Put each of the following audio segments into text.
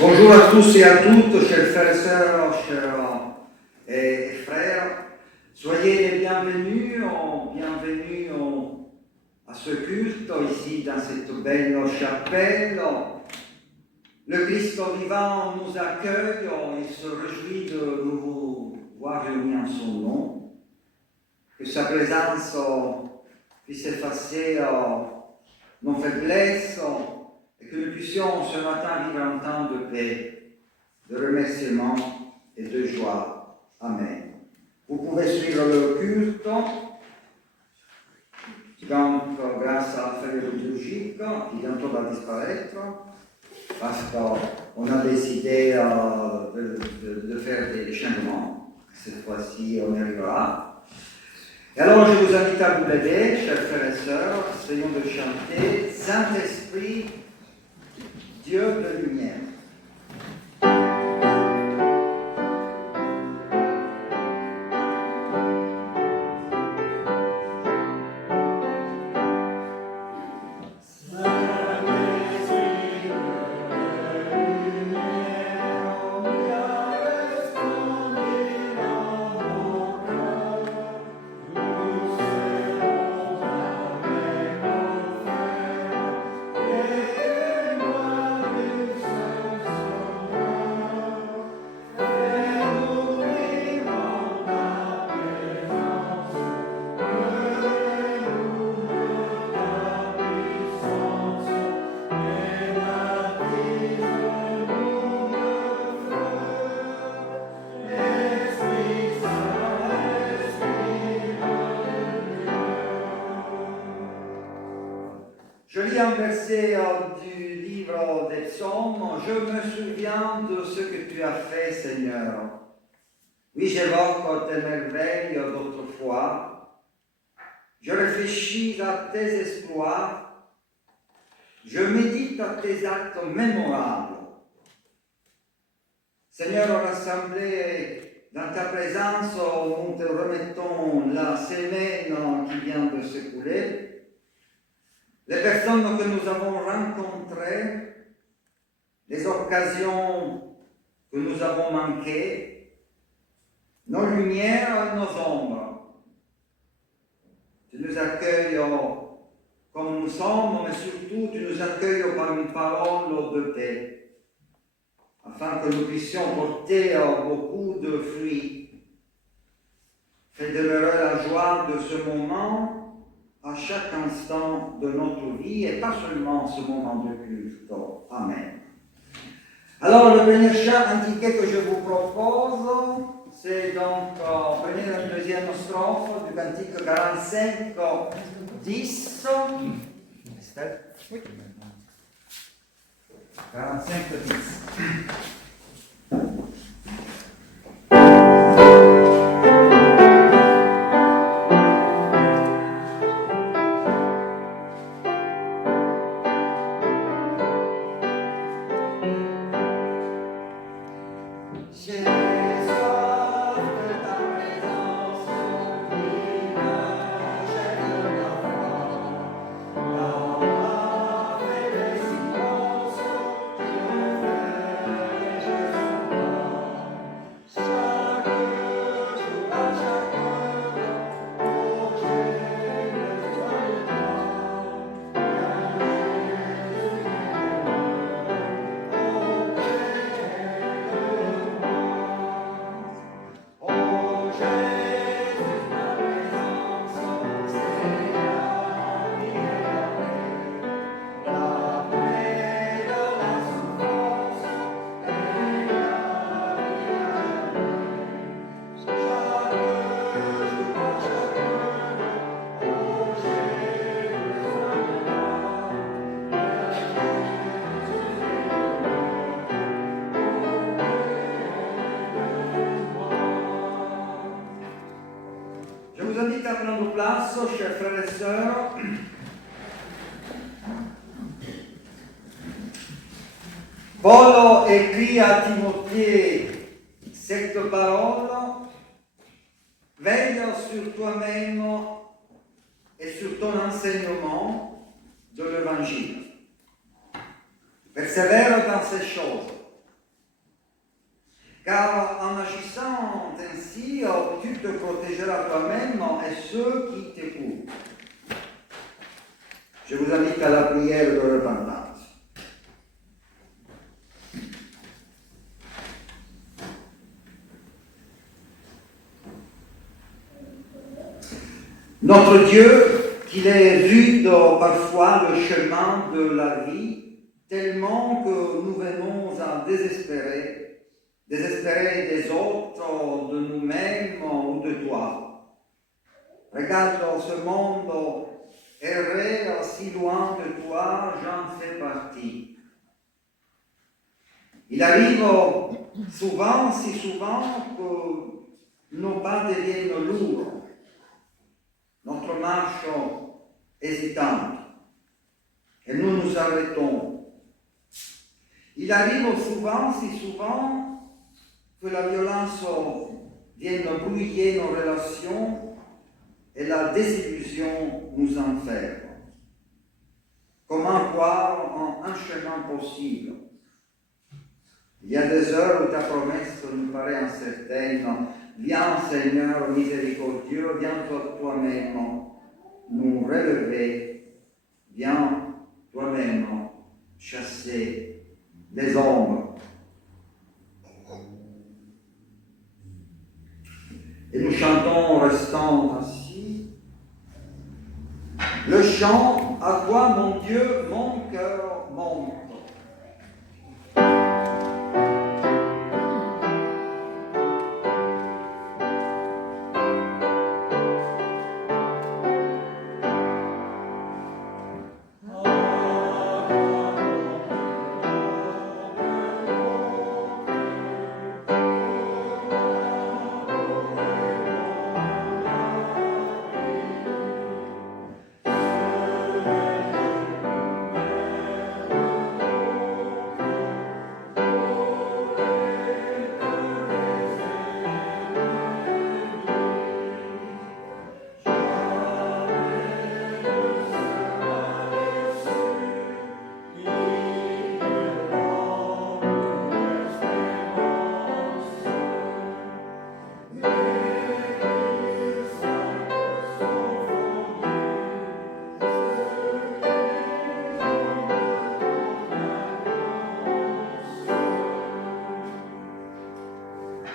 Bonjour à tous et à toutes, chers frères et sœurs, chers frères. Soyez les bienvenus à ce culte ici dans cette belle chapelle. Le Christ vivant nous accueille, il se réjouit de nous voir réunis en son nom. Que sa présence puisse effacer nos faiblesses et que nous puissions ce matin vivre un temps de paix, de remerciement et de joie. Amen. Vous pouvez suivre le culte, donc grâce à la feuille liturgique qui bientôt va disparaître, parce qu'on a décidé de faire des changements. Cette fois-ci, on y arrivera. Et alors, je vous invite à vous lever, chers frères et sœurs, essayons de chanter Saint-Esprit, Dieu de lumière. Je lis un verset du livre des Psaumes. Je me souviens de ce que tu as fait, Seigneur. Oui, j'évoque tes merveilles d'autrefois. Je réfléchis à tes exploits. Je médite à tes actes mémorables. Seigneur, rassemblés dans ta présence, nous te remettons la semaine qui vient de s'écouler. Les personnes que nous avons rencontrées, les occasions que nous avons manquées, nos lumières et nos ombres. Tu nous accueilles comme nous sommes, mais surtout tu nous accueilles par une parole de paix, afin que nous puissions porter beaucoup de fruits. Fais demeurer la joie de ce moment à chaque instant de notre vie et pas seulement ce moment de culte. Amen. Alors, le premier chant indiqué que je vous propose, c'est donc première et deuxième strophe du cantique 45, 10. Estelle? Oui. 45, 10. À prendre place, chers frères et sœurs. Paul écrit à Timothée cette parole: veille sur toi-même et sur ton enseignement de l'Évangile. Persévère dans ces choses. Car en agissant ainsi, tu te protégeras toi-même et ceux qui t'écoutent. Je vous invite à la prière de repentance. Notre Dieu, qu'il est rude parfois le chemin de la vie, tellement que nous venons à désespérer des autres, de nous-mêmes ou de toi. Regarde ce monde errer si loin de toi, j'en fais partie. Il arrive souvent, si souvent, que nos pas deviennent lourds, notre marche hésitante, et nous nous arrêtons. Il arrive souvent, si souvent, que la violence vienne brouiller nos relations et la désillusion nous enferme. Comment croire en un chemin possible? Il y a des heures où ta promesse nous paraît incertaine. Viens, Seigneur miséricordieux, viens toi-même nous relever. Viens toi-même chasser les ombres. Et nous chantons en restant assis le chant à quoi mon Dieu, mon cœur monte.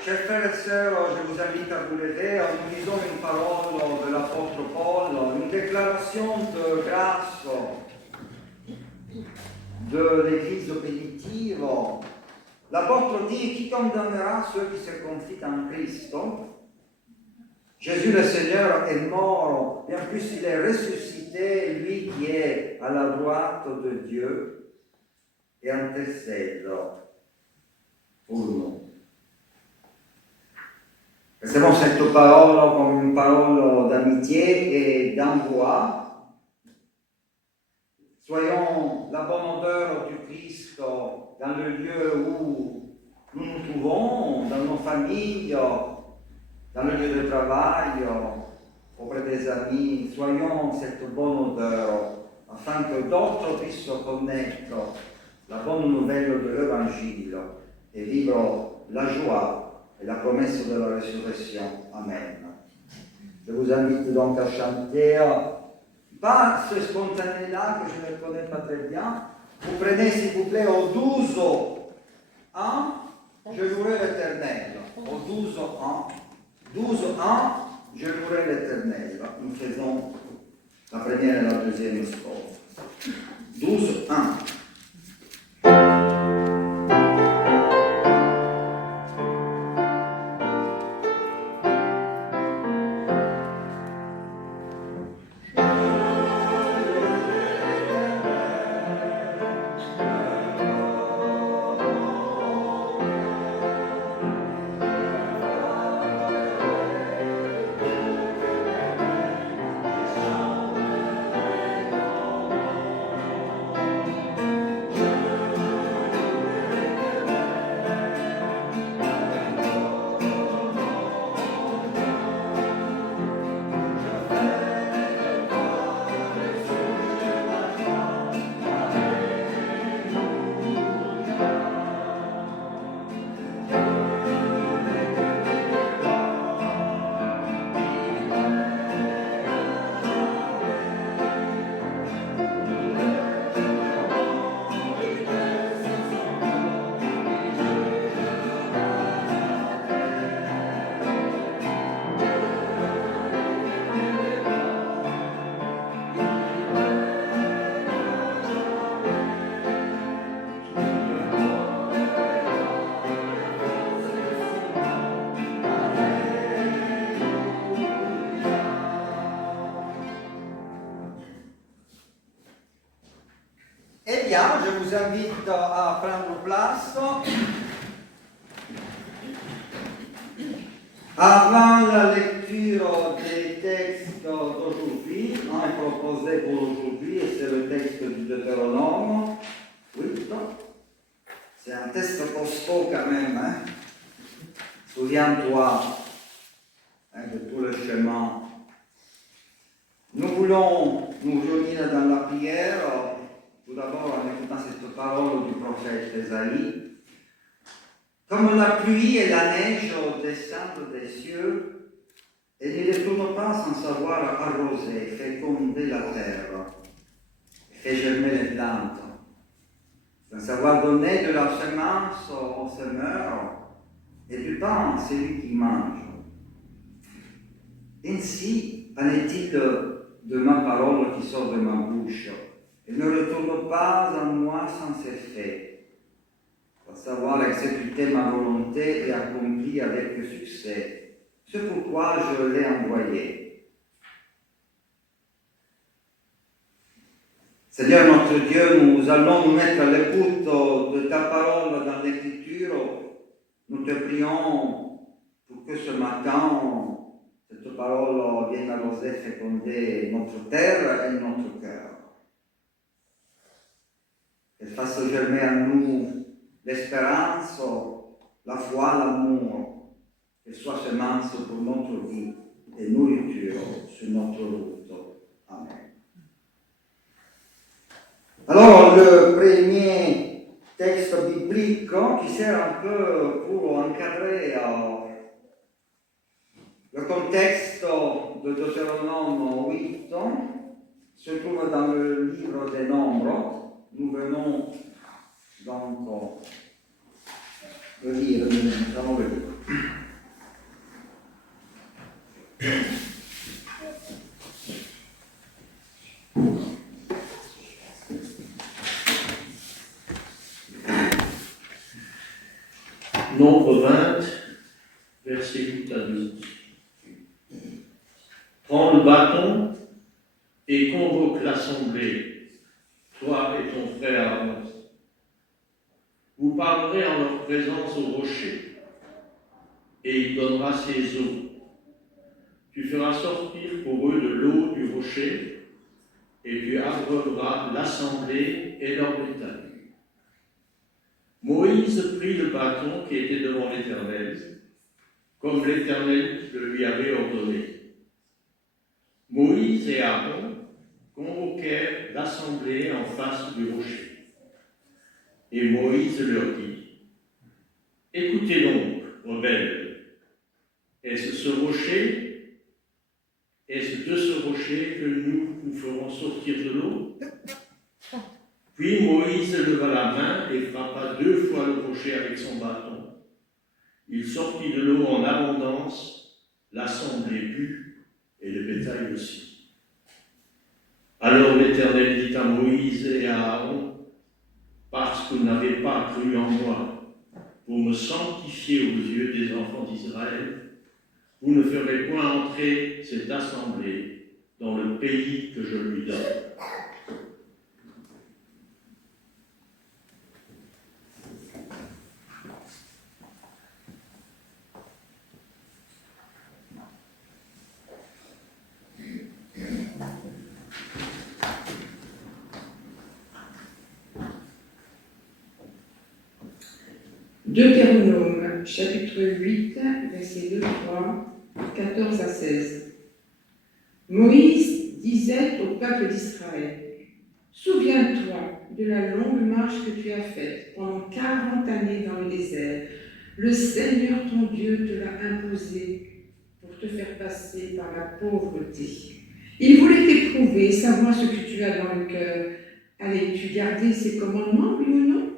Chers frères et sœurs, je vous invite à vous lever. Nous lisons une parole de l'apôtre Paul, une déclaration de grâce de l'Église primitive. L'apôtre dit: qui condamnera ceux qui se confient en Christ? Jésus le Seigneur est mort, bien plus il est ressuscité, lui qui est à la droite de Dieu et intercède pour nous. Recevons cette parole comme une parole d'amitié et d'envoi. Soyons la bonne odeur du Christ dans le lieu où nous nous trouvons, dans nos familles, dans le lieu de travail, auprès des amis. Soyons cette bonne odeur afin que d'autres puissent connaître la bonne nouvelle de l'Évangile et vivre la joie et la promesse de la résurrection. Amen. Je vous invite donc à chanter, pas ce spontané-là que je ne connais pas très bien. Vous prenez s'il vous plaît au 12 1, je louerai l'Éternel. Au 12 1, 12 1, je louerai l'Éternel. Nous faisons la première et la deuxième strophe. 12 1. Avant la lecture des textes d'aujourd'hui, proposé pour aujourd'hui, et c'est le texte du Deutéronome 8. C'est un texte costaud quand même, hein? Souviens-toi de tout le chemin. Nous voulons nous réunir dans la prière, tout d'abord en écoutant cette parole du prophète Ésaïe. Comme la pluie et la neige descendent des cieux, et ne retournent pas sans savoir arroser, féconder la terre, fait germer les plantes, sans savoir donner de la semence au semeur et du pain à celui qui mange. Ainsi en est-il de ma parole qui sort de ma bouche. Elle ne retourne pas à moi sans effet, à savoir exécuter ma volonté et accomplir avec succès. C'est pourquoi je l'ai envoyé. Seigneur notre Dieu, nous allons nous mettre à l'écoute de ta parole dans l'Écriture. Nous te prions pour que ce matin, cette parole vienne arroser, féconder notre terre et notre cœur. Qu'elle fasse germer en nous l'espérance, la foi, l'amour, qu'elle soit semence pour notre vie et nourriture sur notre route. Amen. Alors, le premier texte biblique qui sert un peu pour encadrer le contexte de Deutéronome 8 se trouve dans le livre des Nombres. Nous venons donc le lire, nous allons le lire. Nombre 20, versets 8 à 12. Prends le bâton et convoque l'assemblée, toi et ton frère Aaron. Vous parlerez en leur présence au rocher, et il donnera ses eaux. Tu feras sortir pour eux de l'eau du rocher, et tu abreuveras l'assemblée et leur bétail. Moïse prit le bâton qui était devant l'Éternel, comme l'Éternel le lui avait ordonné. Moïse et Aaron convoquèrent l'assemblée en face du rocher. Et Moïse leur dit : Écoutez donc, rebelles, est-ce de ce rocher que nous vous ferons sortir de l'eau ? Puis Moïse leva la main et frappa 2 fois le rocher avec son bâton. Il sortit de l'eau en abondance, l'assemblée but, et le bétail aussi. Alors l'Éternel dit à Moïse et à Aaron : Parce que vous n'avez pas cru en moi, pour me sanctifier aux yeux des enfants d'Israël, vous ne ferez point entrer cette assemblée dans le pays que je lui donne. Deutéronome, chapitre 8, versets 2, 3, 14 à 16. Moïse disait au peuple d'Israël : Souviens-toi de la longue marche que tu as faite pendant 40 années dans le désert. Le Seigneur ton Dieu te l'a imposé pour te faire passer par la pauvreté. Il voulait t'éprouver, savoir ce que tu as dans le cœur. Allais-tu garder ses commandements, oui ou non ?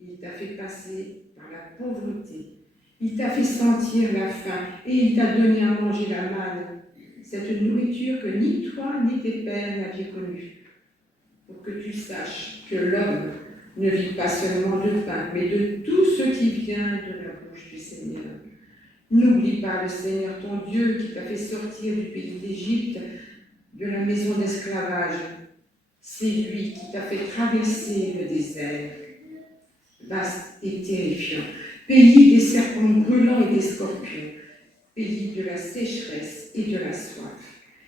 Il t'a fait passer par la pauvreté. Il t'a fait sentir la faim et il t'a donné à manger la manne, cette nourriture que ni toi ni tes pères n'aviez connue. Pour que tu saches que l'homme ne vit pas seulement de pain, mais de tout ce qui vient de la bouche du Seigneur. N'oublie pas le Seigneur ton Dieu qui t'a fait sortir du pays d'Égypte, de la maison d'esclavage. C'est lui qui t'a fait traverser le désert. vaste et terrifiant, pays des serpents brûlants et des scorpions, pays de la sécheresse et de la soif.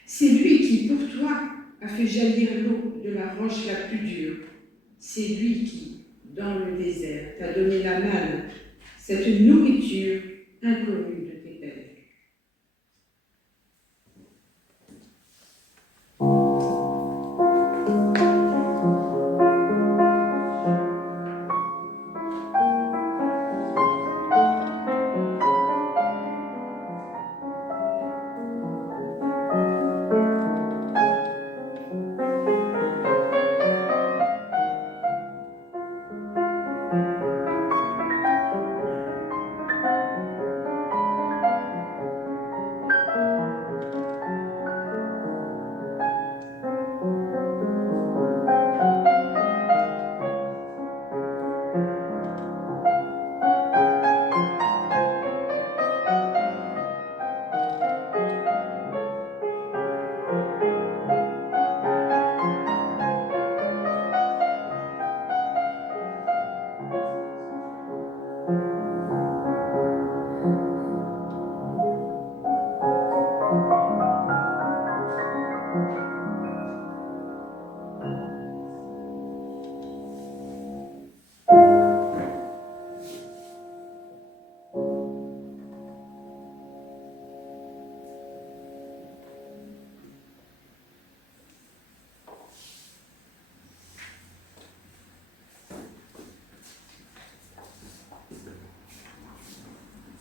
C'est lui qui, pour toi, a fait jaillir l'eau de la roche la plus dure. C'est lui qui, dans le désert, t'a donné la manne, cette nourriture inconnue de tes pères.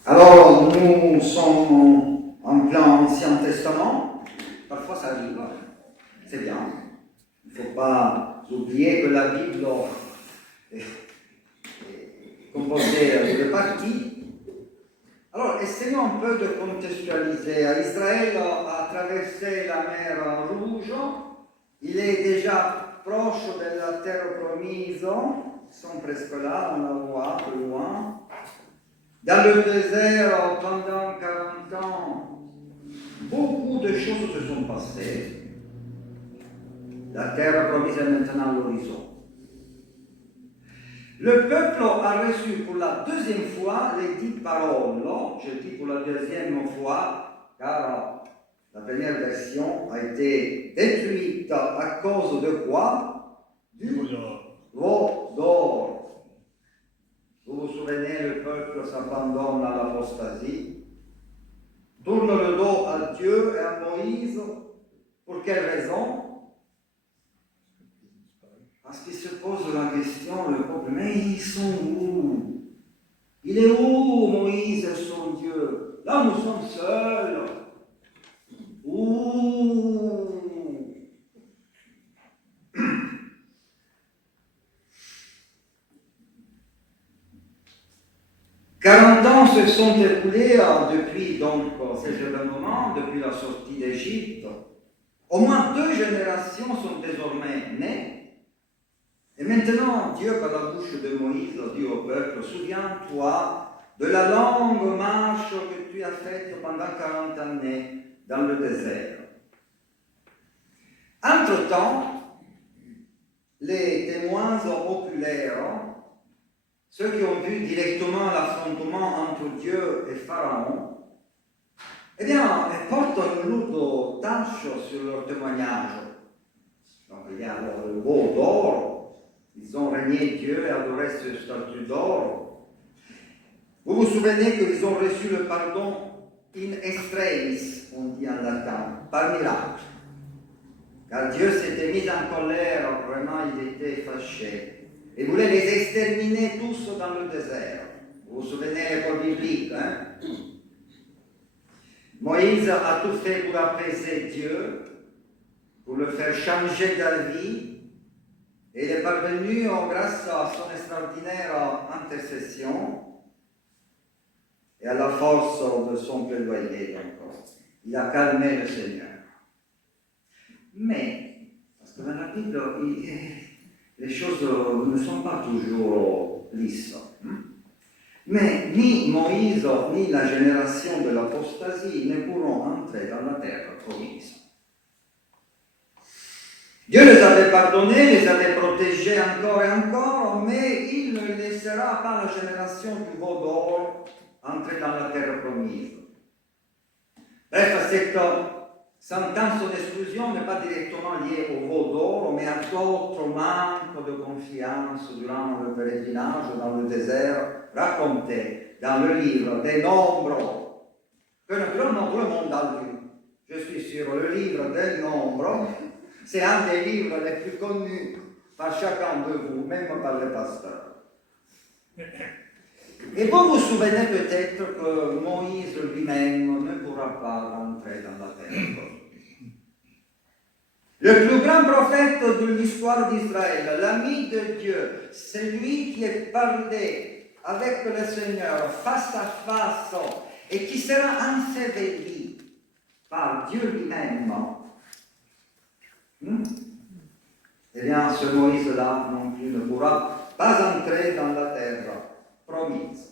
Alors, nous sommes en plein Ancien Testament. Parfois, ça arrive. C'est bien. Il ne faut pas oublier que la Bible est composée de parties. Alors, essayons un peu de contextualiser. Israël a traversé la mer Rouge. Il est déjà proche de la terre promise. Ils sont presque là, on la voit plus loin. Dans le désert, pendant 40 ans, beaucoup de choses se sont passées. La terre promise est maintenant à l'horizon. Le peuple a reçu pour la deuxième fois les 10 paroles. Je dis pour la deuxième fois, car la première version a été détruite à cause de quoi? Du veau d'or. Vous vous souvenez, le peuple s'abandonne à l'apostasie, tourne le dos à Dieu et à Moïse. Pour quelle raison? Parce qu'il se pose la question, le peuple, mais ils sont où? Il est où Moïse, son Dieu? Là, nous sommes seuls. Ouh! 40 ans se sont écoulés depuis donc, ces événements, depuis la sortie d'Égypte. Au moins 2 générations sont désormais nées. Et maintenant, Dieu, par la bouche de Moïse, dit au peuple, souviens-toi de la longue marche que tu as faite pendant 40 années dans le désert. Entre-temps, les témoins oculaires, ceux qui ont vu directement l'affrontement entre Dieu et Pharaon, eh bien, portent une lourde tâche sur leur témoignage. Donc, il y a le veau d'or, ils ont régné Dieu et adoré ce statut d'or. Vous vous souvenez qu'ils ont reçu le pardon in extremis, on dit en latin, par miracle. Car Dieu s'était mis en colère, vraiment il était fâché. Et voulait les exterminer tous dans le désert. Vous vous souvenez l'école biblique, hein? Moïse a tout fait pour apaiser Dieu, pour le faire changer d'avis, et il est parvenu, grâce à son extraordinaire intercession et à la force de son plaidoyer, il a calmé le Seigneur. Mais, parce que dans la Bible, les choses ne sont pas toujours lisses. Mais ni Moïse, ni la génération de l'apostasie ne pourront entrer dans la terre promise. Dieu les avait pardonnés, les avait protégés encore et encore, mais il ne laissera pas la génération du veau d'or entrer dans la terre promise. Bref, cette sentence d'exclusion n'est pas directement liée au veau d'or, mais à d'autres manques de confiance durant le pèlerinage dans le désert racontés dans le livre des Nombres, que naturellement tout le monde a lu. Je suis sûr, le livre des Nombres, c'est un des livres les plus connus par chacun de vous, même par les pasteurs. Et vous vous souvenez peut-être que Moïse lui-même ne pourra pas rentrer dans la terre. Le plus grand prophète de l'histoire d'Israël, l'ami de Dieu, celui qui est parlé avec le Seigneur face à face et qui sera enseveli par Dieu lui-même. Eh bien, ce Moïse-là non plus ne pourra pas entrer dans la terre promise.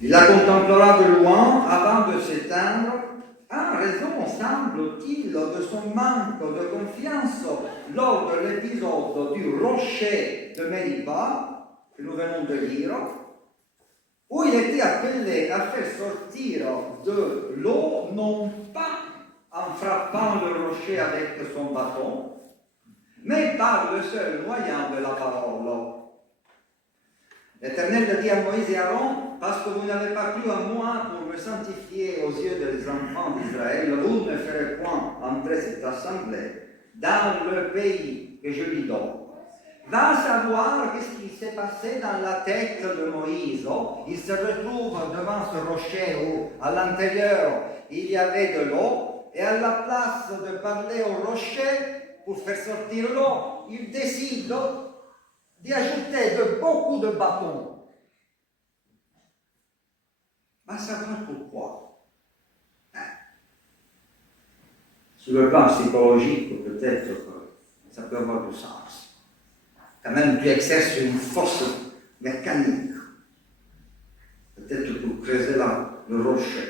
Il la contemplera de loin avant de s'éteindre, en raison, semble-t-il, de son manque de confiance lors de l'épisode du rocher de Mériba, que nous venons de lire, où il était appelé à faire sortir de l'eau, non pas en frappant le rocher avec son bâton, mais par le seul moyen de la parole. L'Éternel dit à Moïse et Aaron, parce que vous n'avez pas cru en moi pour me sanctifier aux yeux des enfants d'Israël, vous ne ferez point entrer cette assemblée dans le pays que je lui donne. Va savoir qu'est-ce qui s'est passé dans la tête de Moïse. Il se retrouve devant ce rocher où, à l'intérieur, il y avait de l'eau, et à la place de parler au rocher pour faire sortir l'eau, il décide d'y ajouter beaucoup de bâtons. Va savoir pourquoi. Sur le plan psychologique, peut-être que ça peut avoir du sens. Quand même, tu exerces une force mécanique, peut-être pour creuser le rocher.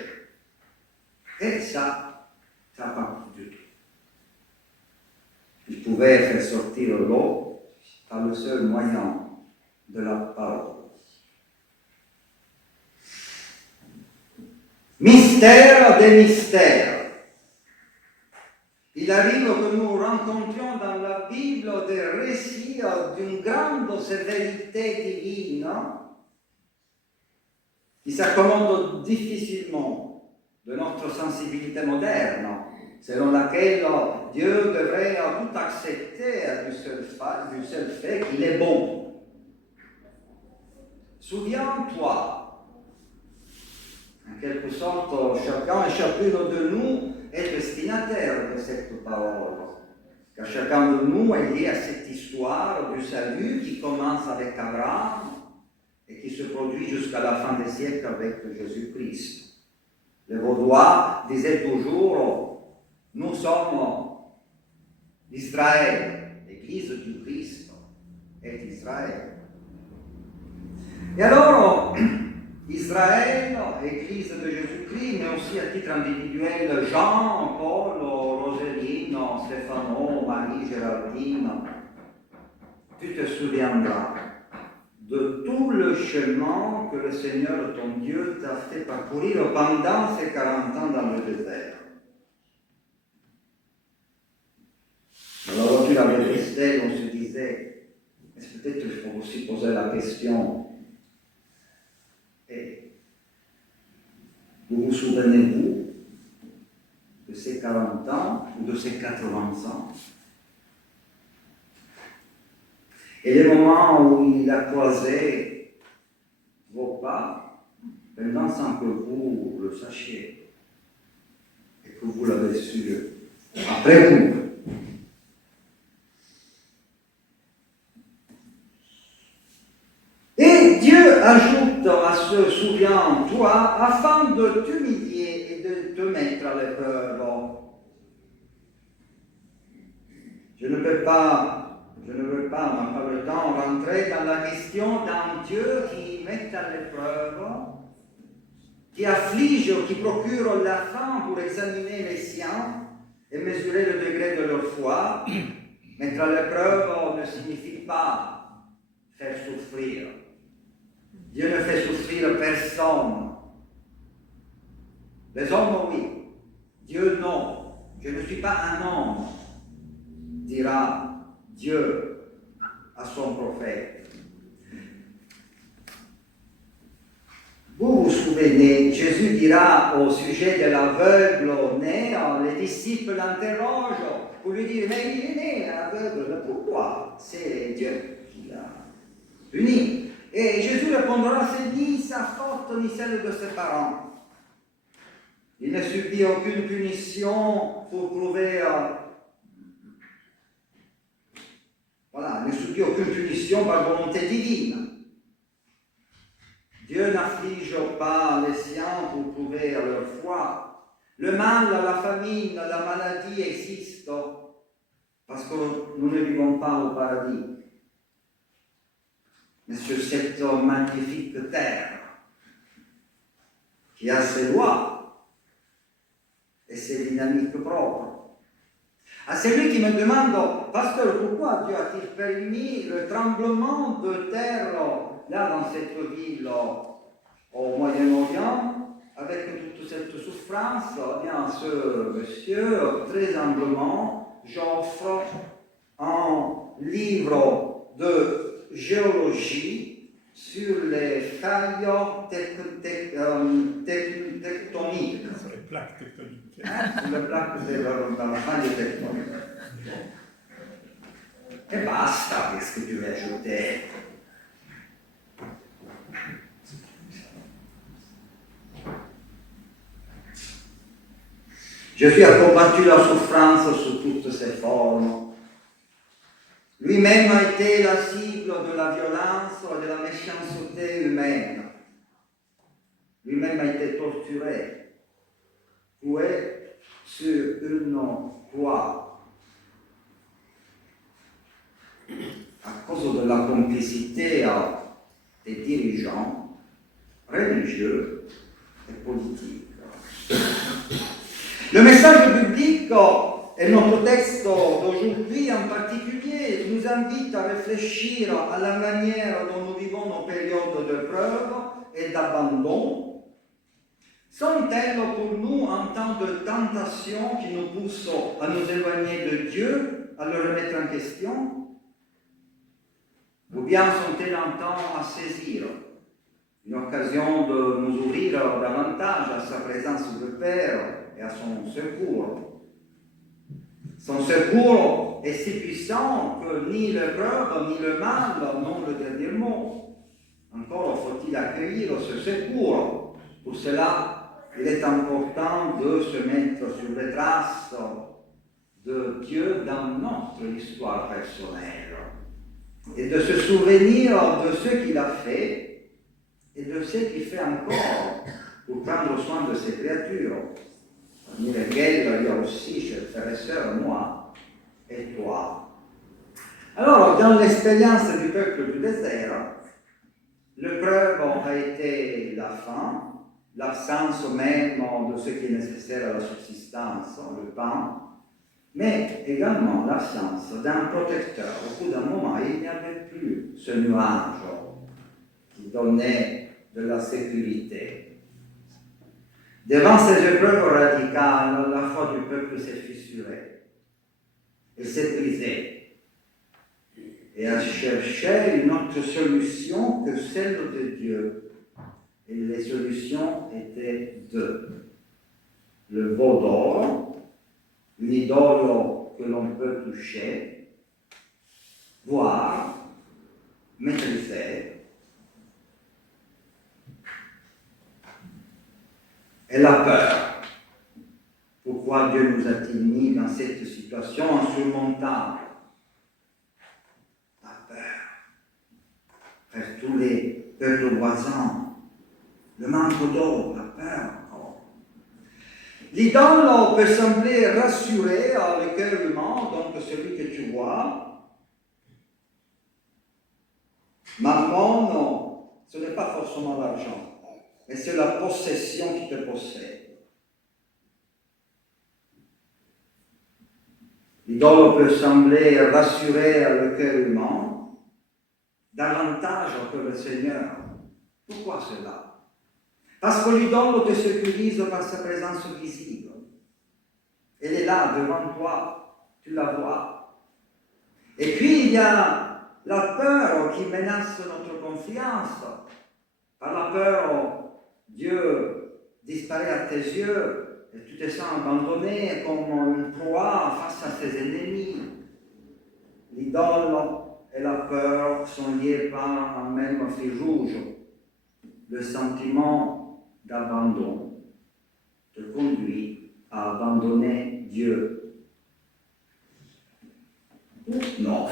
Et ça n'a pas du tout. Il pouvait faire sortir l'eau par le seul moyen de la parole. Mystère des mystères. Il arrive que nous rencontrions dans la Bible des récits d'une grande sévérité divine qui s'accommode difficilement de notre sensibilité moderne, selon laquelle Dieu devrait tout accepter du seul fait qu'il est bon. Souviens-toi, en quelque sorte, chacun et chacune de nous est destinataire de cette parole. Car chacun de nous est lié à cette histoire du salut qui commence avec Abraham et qui se produit jusqu'à la fin des siècles avec Jésus-Christ. Les Vaudois disaient toujours, nous sommes d'Israël, l'Église du Christ est Israël. Et alors, Israël, Église de Jésus-Christ, mais aussi à titre individuel, Jean, Paul, Roseline, Stéphano, Marie, Géraldine, tu te souviendras de tout le chemin que le Seigneur, ton Dieu, t'a fait parcourir pendant ces 40 ans dans le désert. Dans la voiture avec Estelle, on se disait, est-ce peut-être qu'il faut aussi poser la question, et vous souvenez-vous de ces 40 ans ou de ces 80 ans? Et les moments où il a croisé vos pas, pendant sans que vous le sachiez et que vous l'avez su après vous. Et Dieu ajoute à ce souviens-toi afin de t'humilier et de te mettre à l'épreuve. Je ne veux pas, on n'a pas le temps, rentrer dans la question d'un Dieu qui met à l'épreuve, qui afflige, qui procure la faim pour examiner les siens, et mesurer le degré de leur foi. Mettre à l'épreuve ne signifie pas faire souffrir. Dieu ne fait souffrir personne. Les hommes, oui. Dieu, non. Je ne suis pas un homme, dira Dieu à son prophète. Vous vous souvenez, Jésus dira au sujet de l'aveugle né, les disciples l'interrogent pour lui dire, mais il est né aveugle, pourquoi? C'est Dieu qui l'a puni. Et Jésus répondra, c'est ni sa faute ni celle de ses parents. Il ne subit aucune punition pour prouver, il ne subit aucune punition par volonté divine. Dieu n'afflige pas les siens pour prouver leur foi. Le mal, la famine, la maladie existent parce que nous ne vivons pas au paradis, mais sur cette magnifique terre qui a ses lois et ses dynamiques propres. À celui qui me demande, pasteur, pourquoi Dieu a-t-il permis le tremblement de terre là dans cette ville au Moyen-Orient, avec toute cette souffrance? Eh bien, ce monsieur, très humblement, j'offre un livre de géologie sur les failles tectoniques. Sur les plaques tectoniques. Sur les plaques de la faille tectonique. E basta, qu'est-ce que tu veux ajouter? Jésus a combattu la souffrance sous toutes ses formes. Lui-même a été la cible de la violence et de la méchanceté humaine. Lui-même a été torturé, cloué sur une croix à cause de la complicité des dirigeants religieux et politiques. Le message biblique et notre texte d'aujourd'hui en particulier nous invite à réfléchir à la manière dont nous vivons nos périodes de preuve et d'abandon. Sont-elles pour nous un temps de tentation qui nous pousse à nous éloigner de Dieu, à le remettre en question? Ou bien sont-elles un temps à saisir, une occasion de nous ouvrir davantage à sa présence de Père et à son secours? Son secours est si puissant que ni l'épreuve ni le mal n'ont le dernier mot. Encore faut-il accueillir ce secours. Pour cela, il est important de se mettre sur les traces de Dieu dans notre histoire personnelle et de se souvenir de ce qu'il a fait et de ce qu'il fait encore pour prendre soin de ses créatures, parmi lesquelles il y a aussi, chers frères et sœurs, moi et toi. Alors, dans l'expérience du peuple du désert, l'épreuve a été la faim, l'absence même de ce qui est nécessaire à la subsistance, le pain, mais également l'absence d'un protecteur. Au bout d'un moment, il n'y avait plus ce nuage qui donnait de la sécurité. Devant ces épreuves radicales, la foi du peuple s'est fissurée, elle s'est brisée, et a cherché une autre solution que celle de Dieu. Et les solutions étaient deux. Le veau d'or, une idole que l'on peut toucher, voir, maîtriser, et la peur. Pourquoi Dieu nous a-t-il mis dans cette situation insurmontable? La peur. Vers tous les peuples voisins, le manque d'eau, la peur. L'idole peut sembler rassurer le cœur humain, donc celui que tu vois. Mammon, non, ce n'est pas forcément l'argent, mais c'est la possession qui te possède. L'idole peut sembler rassurer le cœur humain davantage que le Seigneur. Pourquoi cela? Parce que l'idole te sécurise par sa présence visible. Elle est là, devant toi, tu la vois. Et puis il y a la peur qui menace notre confiance. Par la peur, Dieu disparaît à tes yeux et tu te sens abandonné comme une proie face à ses ennemis. L'idole et la peur sont liés par un même fil rouge. Le sentiment d'abandon te conduit à abandonner Dieu. Ou non.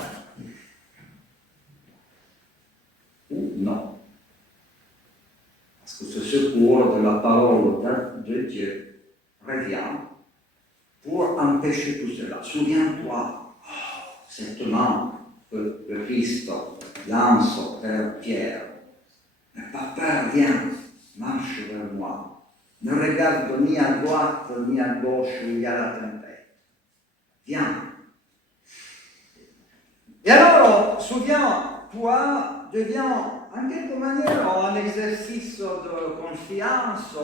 Ou non. Parce que ce secours de la parole de Dieu revient pour empêcher tout cela. Souviens-toi, cette main que le Christ lance vers Pierre. N'aie pas peur, viens, marche vers moi. Ne regarde ni à droite ni à gauche où il y a la tempête. Viens. Et alors, souviens-toi, devient en quelque manière un exercice de confiance.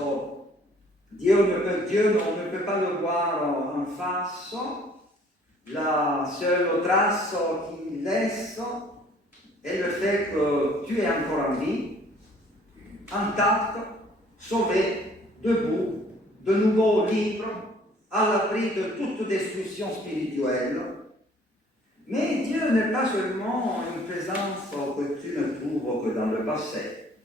Dieu on ne peut pas le voir en face. La seule trace qu'il laisse est le fait que tu es encore en vie, intact, sauvé, debout, de nouveau libre, à l'abri de toute destruction spirituelle. Mais Dieu n'est pas seulement une présence que tu ne trouves que dans le passé.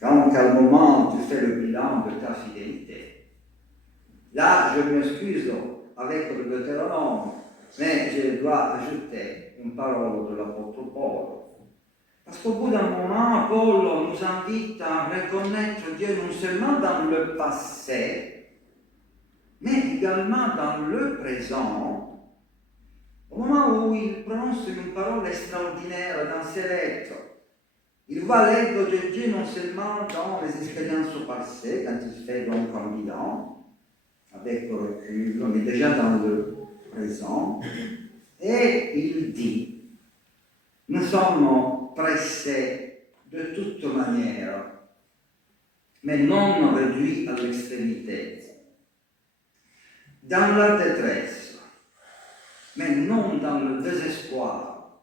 Quand à un moment tu fais le bilan de ta fidélité. Là, je m'excuse avec le Deutéronome, mais je dois ajouter une parole de l'apôtre Paul. Parce qu'au bout d'un moment, Paul nous invite à reconnaître Dieu non seulement dans le passé, mais également dans le présent, au moment où il prononce une parole extraordinaire dans ses lettres. Il voit l'aide de Dieu non seulement dans les expériences passées, quand il fait donc un bilan, avec le recul, mais déjà dans le présent, et il dit, nous sommes pressés de toute manière, mais non réduits à l'extrémité. Dans la détresse, mais non dans le désespoir.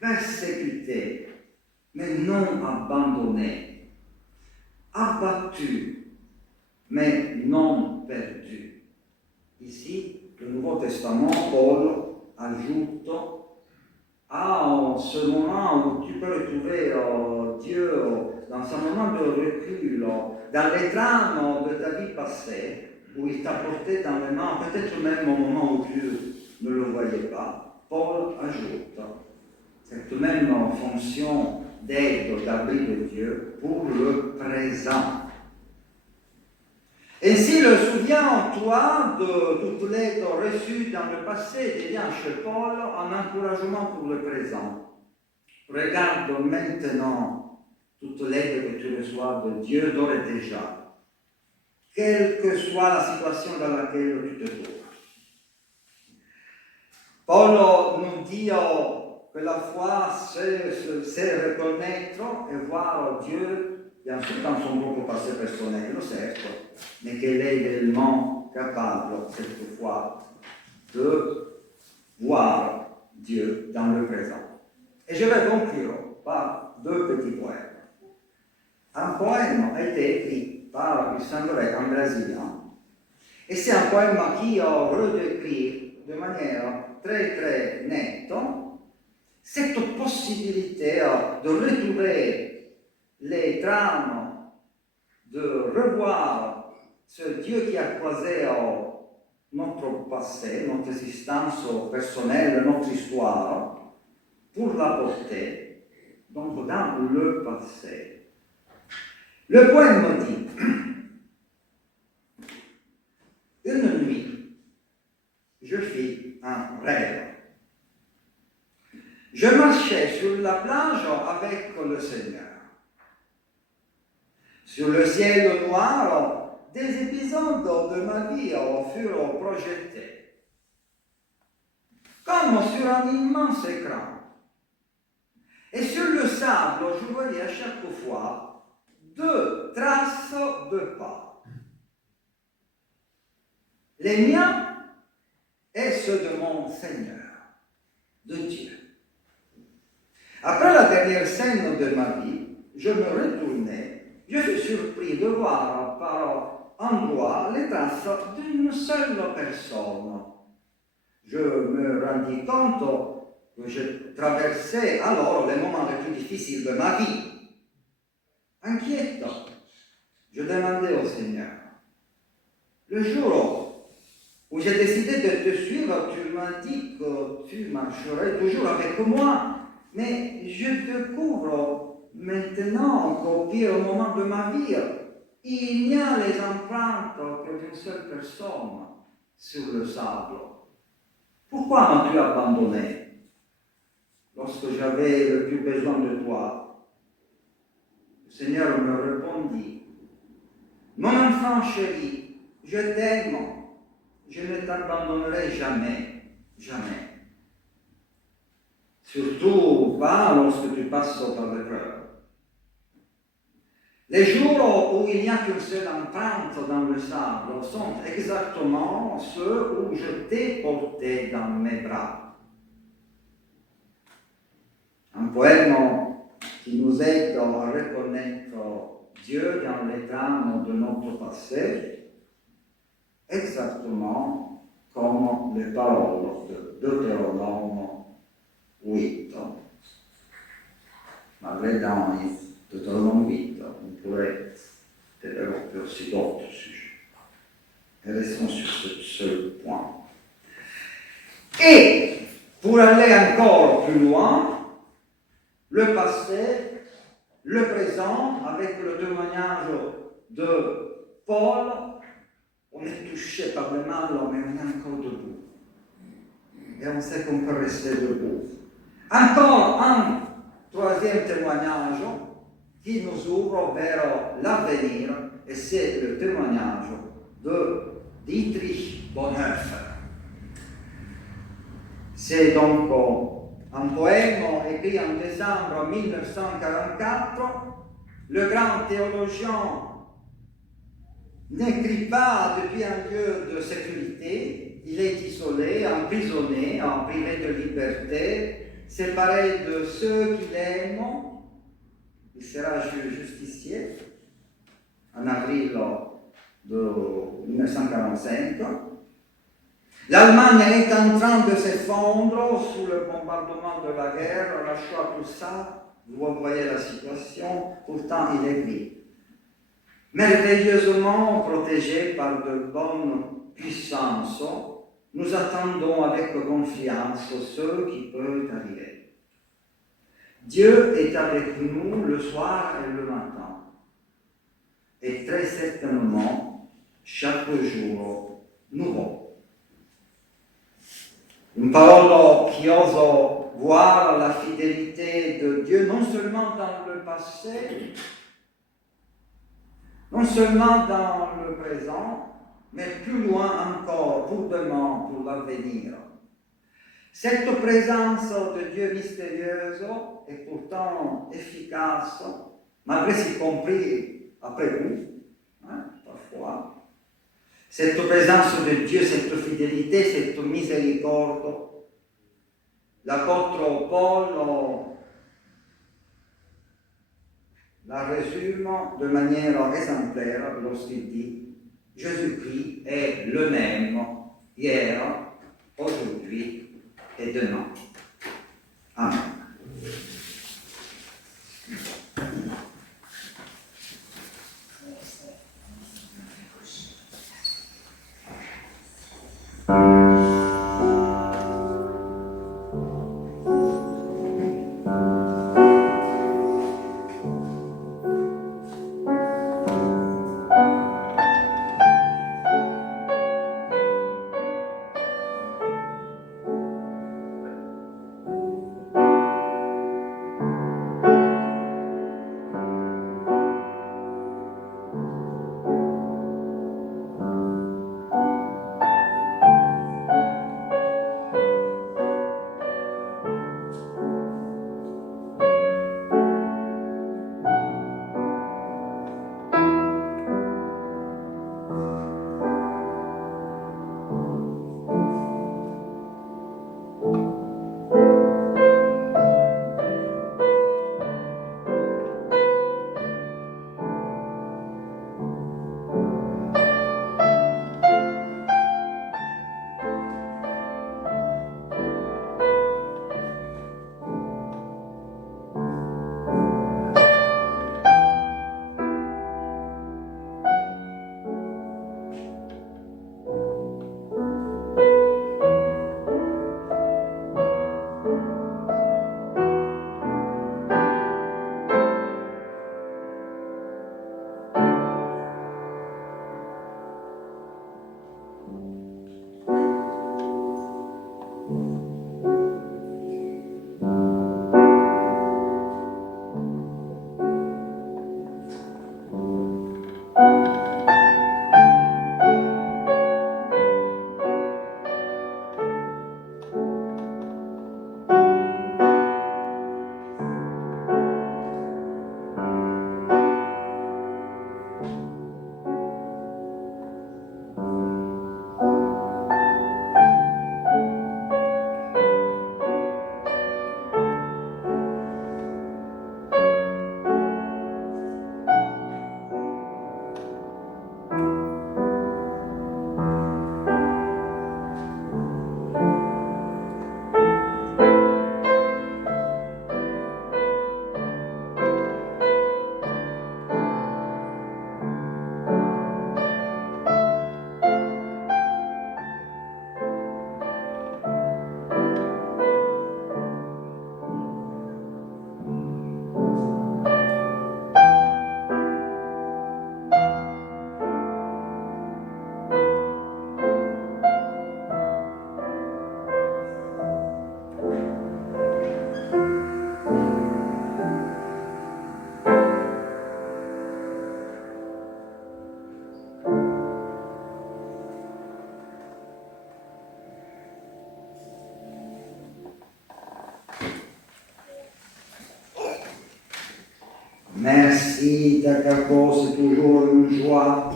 Persécutés, mais non abandonnés. Abattus, mais non perdus. Ici, le Nouveau Testament, Paul ajoute à ce moment où tu peux retrouver Dieu dans un moment de recul, dans les drames de ta vie passée, où il t'a porté dans les mains, peut-être même au moment où tu ne le voyais pas. Paul ajoute cette même fonction d'aide, d'abri de Dieu pour le présent. Ainsi, le souviens-toi de toute l'aide reçue dans le passé devient chez Paul un encouragement pour le présent. Regarde maintenant toute l'aide que tu reçois de Dieu d'ores et déjà, quelle que soit la situation dans laquelle tu te trouves. Paul nous dit que la foi, c'est reconnaître et voir Dieu, bien sûr dans son propre passé personnel, certes, mais qu'elle est également capable, cette foi, de voir Dieu dans le présent. Et je vais conclure par deux petits poèmes. Un poème a été écrit par, il semblerait, un Brésilien. Et c'est un poème qui redécrit de manière très très nette cette possibilité de retrouver les drames, de revoir ce Dieu qui a croisé notre passé, notre existence personnelle, notre histoire, pour la porter donc dans le passé. Le poème dit une nuit, je fis un rêve. Je marchais sur la plage avec le Seigneur. Sur le ciel noir, des épisodes de ma vie furent projetés, comme sur un immense écran. Et sur le sable, je voyais à chaque fois 2 traces de pas. Les miens et ceux de mon Seigneur, de Dieu. Après la dernière scène de ma vie, je me retournai. Je fus surpris de voir par endroits les traces d'une seule personne. Je me rendis compte que je traversais alors les moments les plus difficiles de ma vie. Inquiète, je demandai au Seigneur, le jour où j'ai décidé de te suivre, tu m'as dit que tu marcherais toujours avec moi, mais je découvre maintenant qu'au pire moment de ma vie, il n'y a les empreintes que d'une seule personne sur le sable. Pourquoi m'as-tu abandonné lorsque j'avais le plus besoin de toi? Le Seigneur me répondit, mon enfant chéri, je t'aime, je ne t'abandonnerai jamais, jamais. Surtout pas lorsque tu passes par l'épreuve. Les jours où il n'y a qu'une seule empreinte dans le sable sont exactement ceux où je t'ai porté dans mes bras. Un poème qui nous aide à reconnaître Dieu dans les drames de notre passé, exactement comme les paroles de Deutéronome 8. Malgré dans Deutéronome 8, on pourrait développer aussi d'autres sujets. Et restons sur ce seul point. Et pour aller encore plus loin, le passé, le présent, avec le témoignage de Paul, on est touché par le mal, mais on est encore debout. Et on sait qu'on peut rester debout. Encore un troisième témoignage qui nous ouvre vers l'avenir, et c'est le témoignage de Dietrich Bonhoeffer. C'est donc un poème écrit en décembre 1944. Le grand théologien n'écrit pas depuis un lieu de sécurité. Il est isolé, emprisonné, privé de liberté, séparé de ceux qu'il aime. Il sera justicier en avril de 1945. L'Allemagne est en train de s'effondrer sous le bombardement de la guerre, la Shoah, tout ça. Vous voyez la situation, pourtant il est vif. Merveilleusement protégé par de bonnes puissances, nous attendons avec confiance ce qui peut arriver. Dieu est avec nous le soir et le matin, et très certainement chaque jour nouveau. Une parole qui ose voir la fidélité de Dieu non seulement dans le passé, non seulement dans le présent, mais plus loin encore, pour demain, pour l'avenir. Cette présence de Dieu mystérieuse est pourtant efficace, malgré ce compris après coup, parfois. Cette présence de Dieu, cette fidélité, cette miséricorde, l'apôtre Paul la résume de manière exemplaire lorsqu'il dit « Jésus-Christ est le même hier, aujourd'hui et demain. » Amen. Merci Takako, c'est toujours une joie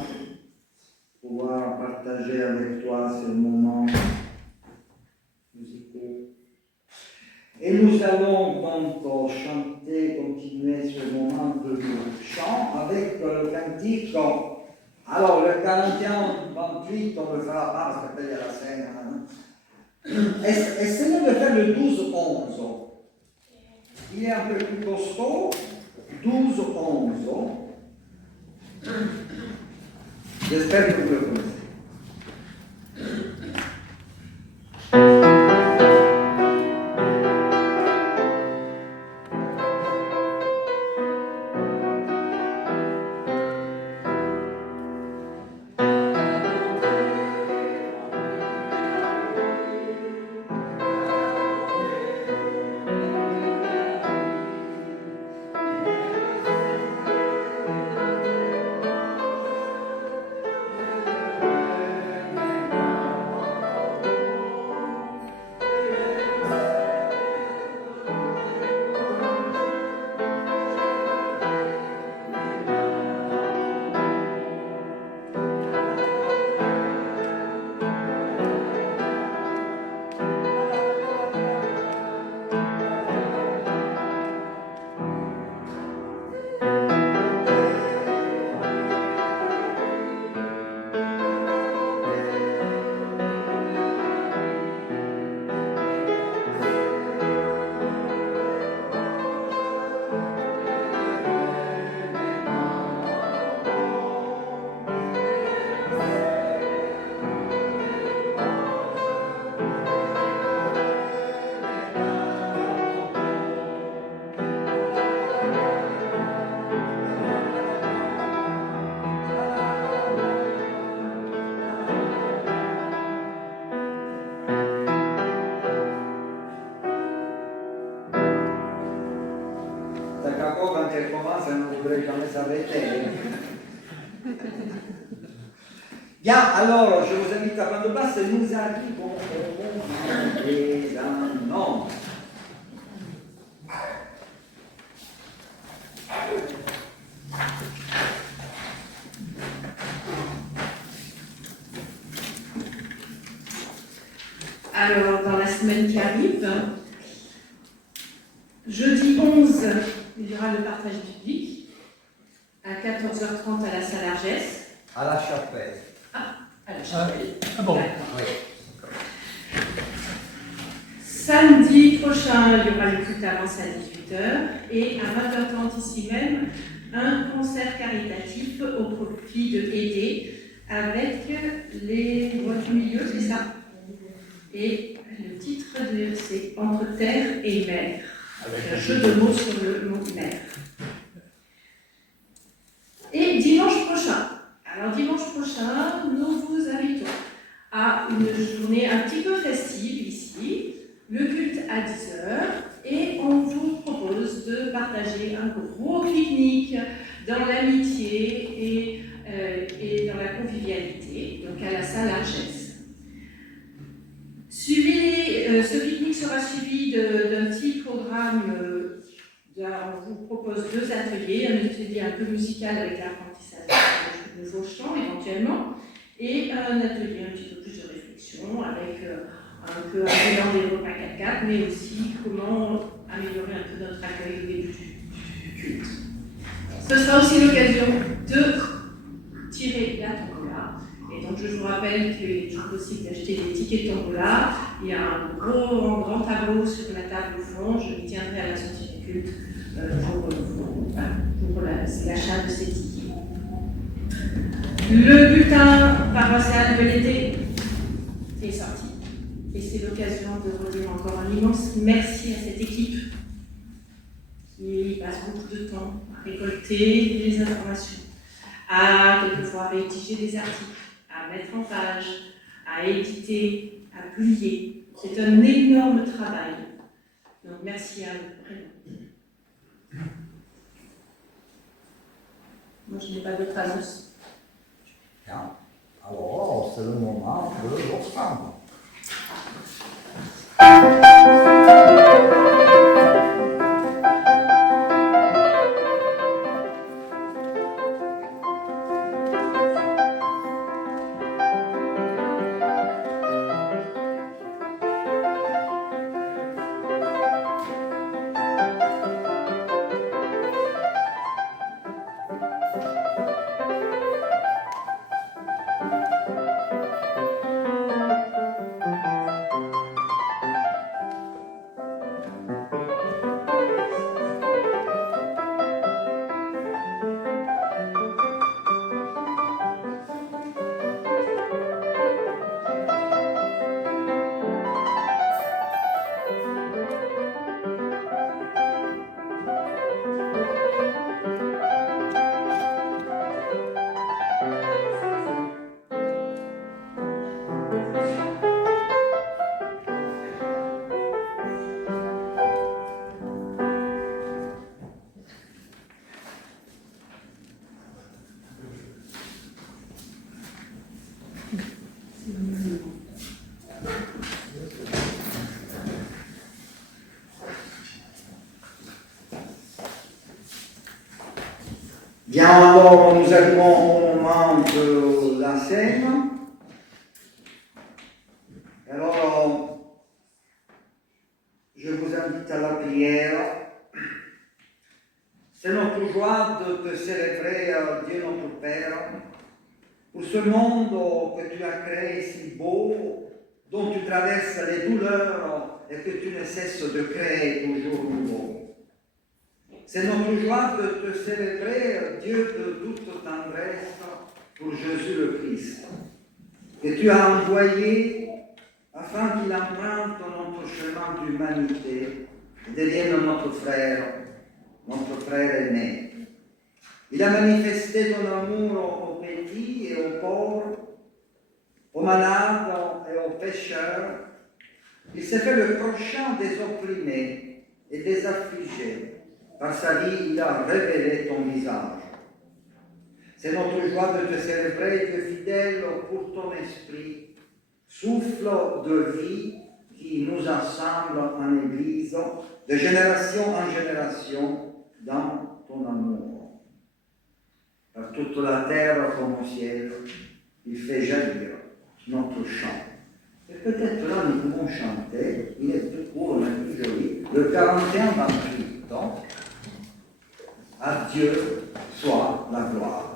de pouvoir partager avec toi ces moments musicaux. Et nous allons donc chanter, continuer ce moment de chant avec le cantique. Alors, le 41-28, on ne le fera pas parce qu'après il y a la scène. Essayons de faire le 12-11. Il est un peu plus costaud. 12-11. J'espère que vous le connaissez. Takako, quand elle commence, elle ne voudrait jamais s'arrêter. Bien, alors, je vous invite à prendre place et nous arrivons au moment des annonces. Alors, dans la semaine qui arrive, jeudi 11, il y aura le partage public à 14h30 à la salle Argès. À la chapelle. À la chapelle. bon. D'accord. Samedi prochain, il y aura le culte avance à 18h et à 20h30 ici même, un concert caritatif au profit de Aider avec les voix du milieu, c'est ça? Et le titre, c'est Entre terre et mer. Avec un jeu de mots sur le mot mer. Et dimanche prochain. Alors dimanche prochain, nous vous invitons à une journée un petit peu festive ici. Le culte à 10h. Et on vous propose de partager un gros pique-nique dans l'amitié et dans la convivialité, donc à la salle Argès. Ce pique-nique sera suivi d'un petit programme. On vous propose 2 ateliers, un atelier un peu musical avec l'apprentissage de nouveaux chants éventuellement, et un atelier un petit peu plus de réflexion avec un peu un bilan des repas 4x4, mais aussi comment améliorer un peu notre accueil au début du culte. Ce sera aussi l'occasion de tirer la tombola. Et donc je vous rappelle qu'il est toujours possible d'acheter des tickets de tombola. Il y a un grand tableau sur la table au fond. Je m'y tiendrai à la sortie du culte pour l'achat de ces tickets. Le bulletin paroissial de l'été est sorti. Et c'est l'occasion de redire encore un immense merci à cette équipe qui passe beaucoup de temps à récolter des informations, à quelquefois rédiger des articles, à mettre en page, à éditer, à publier. C'est un énorme travail. Donc merci à eux, vraiment. Moi, je n'ai pas d'autres annonces. Bien. Alors, c'est le moment de l'offrande. Bien, alors nous arrivons au moment de la scène. Alors, je vous invite à la prière. C'est notre joie de te célébrer, Dieu notre Père, pour ce monde que tu as créé si beau, dont tu traverses les douleurs et que tu ne cesses de créer toujours nouveau. C'est notre joie de te célébrer, Dieu de toute tendresse, pour Jésus le Christ, que tu as envoyé afin qu'il emprunte notre chemin d'humanité et devienne notre frère aîné. Il a manifesté ton amour aux petits et aux pauvres, aux malades et aux pécheurs. Il s'est fait le prochain des opprimés et des affligés. Par sa vie, il a révélé ton visage. C'est notre joie de te célébrer, Dieu fidèle, pour ton esprit, souffle de vie qui nous assemble en Église, de génération en génération, dans ton amour. Par toute la terre comme au ciel, il fait jaillir notre chant. Et peut-être là, nous pouvons chanter, il est plus court, mais plus joli, le 41-28. Donc, à Dieu soit la gloire.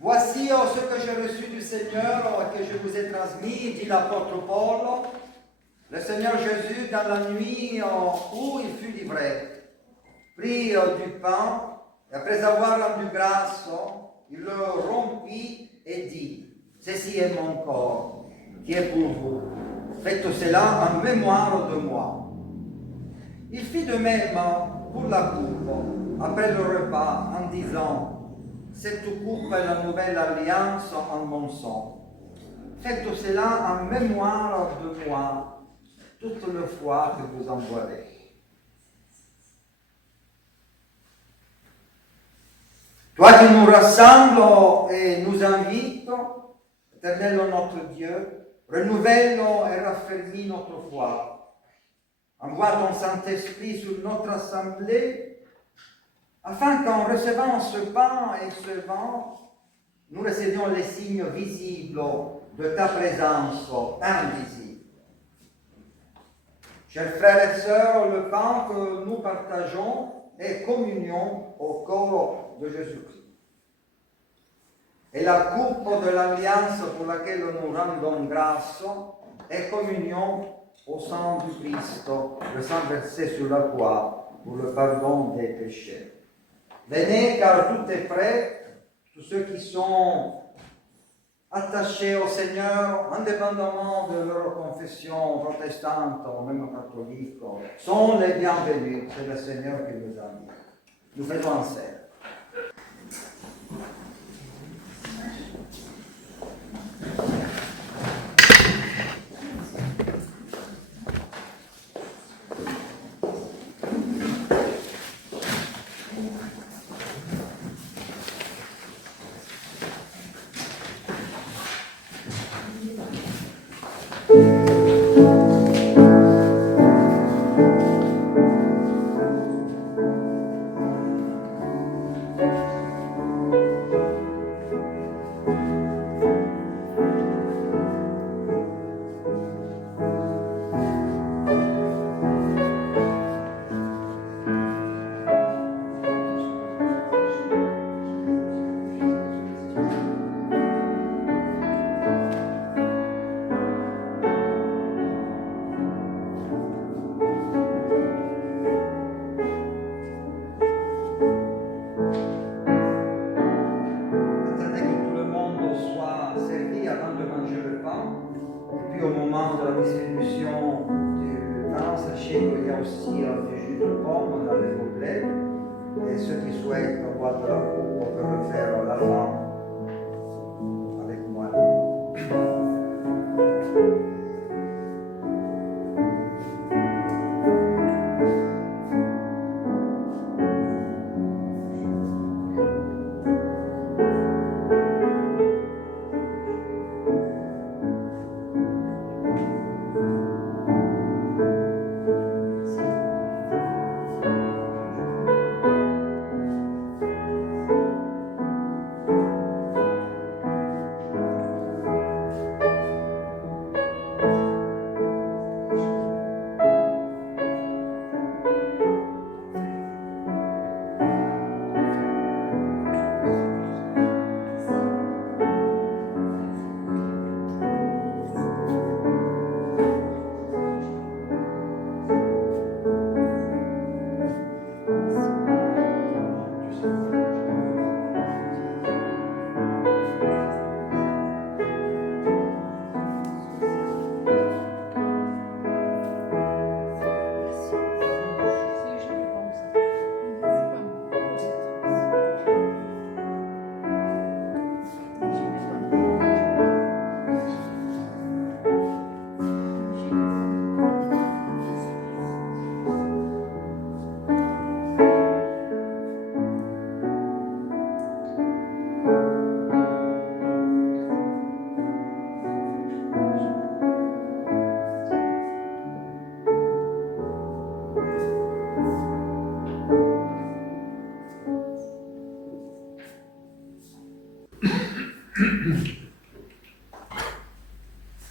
Voici ce que j'ai reçu du Seigneur, que je vous ai transmis, dit l'apôtre Paul. Le Seigneur Jésus, dans la nuit où il fut livré, prit du pain, et après avoir rendu grâce, il le rompit et dit, « Ceci est mon corps, qui est pour vous. Faites cela en mémoire de moi. » Il fit de même pour la coupe, après le repas, en disant, « Cette coupe est la nouvelle alliance en mon sang. Faites cela en mémoire de moi, toute la fois que vous en boirez. » Toi qui nous rassembles et nous invites, Éternel notre Dieu, renouvelle et raffermis notre foi. Envoie ton Saint-Esprit sur notre assemblée, afin qu'en recevant ce pain et ce vin, nous recevions les signes visibles de ta présence invisible. Chers frères et sœurs, le pain que nous partageons est communion au corps de Jésus-Christ. Et la coupe de l'alliance pour laquelle nous rendons grâce est communion au sang du Christ, le sang versé sur la croix pour le pardon des péchés. Venez car tout est prêt, tous ceux qui sont attachés au Seigneur, indépendamment de leur confession protestante ou même catholique, sont les bienvenus. C'est le Seigneur qui nous a mis. Nous faisons un serre. Au moment de la distribution du pain, sachez qu'il y a aussi du jus de pomme dans les gobelets. Et ceux qui souhaitent boire de la coupe peuvent le faire à la fin avec moi.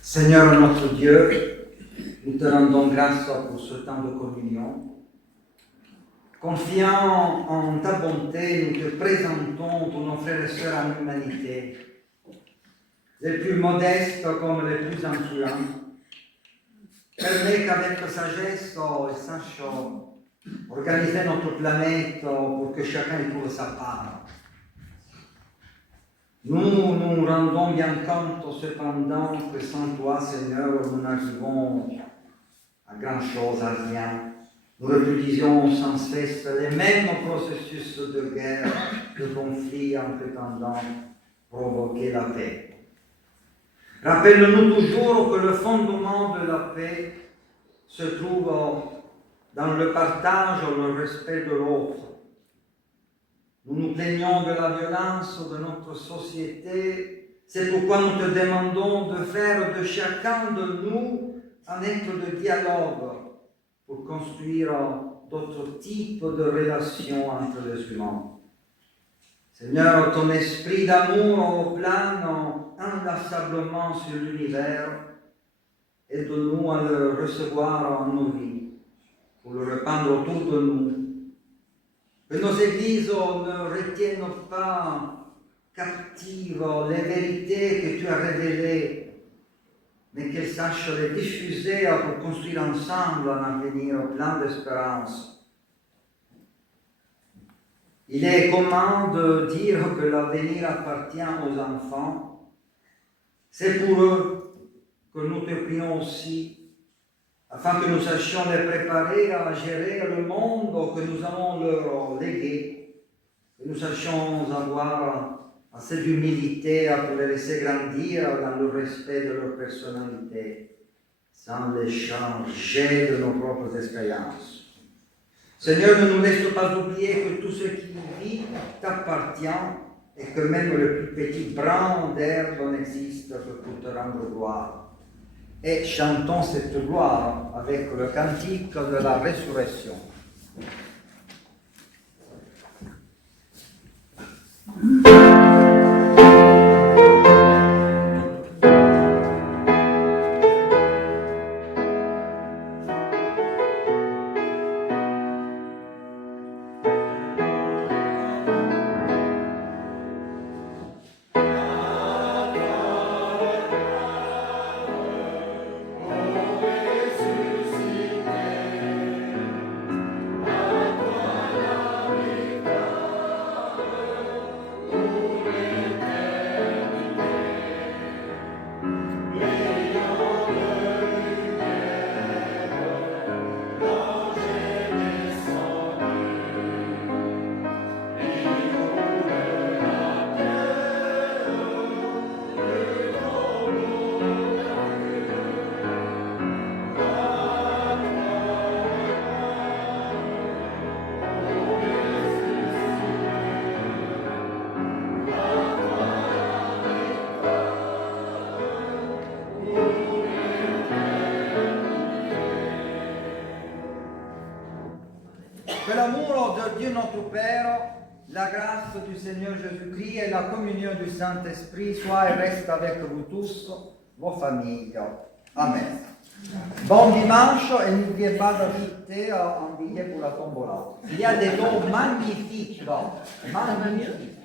Seigneur notre Dieu, nous te rendons grâce pour ce temps de communion. Confiant en ta bonté, nous te présentons tous nos frères et sœurs en humanité, les plus modestes comme les plus influents. Permets qu'avec sagesse, ils sachent organiser notre planète pour que chacun y trouve sa part. Nous nous rendons bien compte cependant que sans toi, Seigneur, nous n'arrivons à grand-chose, à rien. Nous reproduisons sans cesse les mêmes processus de guerre, de conflit en prétendant provoquer la paix. Rappelle-nous toujours que le fondement de la paix se trouve dans le partage, le respect de l'autre. Nous nous plaignons de la violence de notre société. C'est pourquoi nous te demandons de faire de chacun de nous un être de dialogue pour construire d'autres types de relations entre les humains. Seigneur, ton esprit d'amour plane inlassablement sur l'univers. Aide-nous à le recevoir en nos vies, pour le répandre autour de nous. Que nos églises ne retiennent pas captives les vérités que tu as révélées mais qu'ils sachent les diffuser pour construire ensemble un avenir plein d'espérance. Il est commun de dire que l'avenir appartient aux enfants. C'est pour eux que nous te prions aussi, afin que nous sachions les préparer à gérer le monde que nous allons leur léguer, que nous sachions avoir assez d'humilité pour les laisser grandir dans le respect de leur personnalité, sans les changer de nos propres expériences. Seigneur, ne nous laisse pas oublier que tout ce qui vit t'appartient et que même le plus petit brin d'herbe n'existe que pour te rendre gloire. Et chantons cette gloire avec le cantique de la résurrection. Que l'amour de Dieu notre Père, la grâce du Seigneur Jésus-Christ et la communion du Saint-Esprit soient et restent avec vous tous, vos familles. Amen. Bon dimanche et n'oubliez pas d'ajouter un billet pour la tombola. Il y a des dons magnifiques. Magnifiques.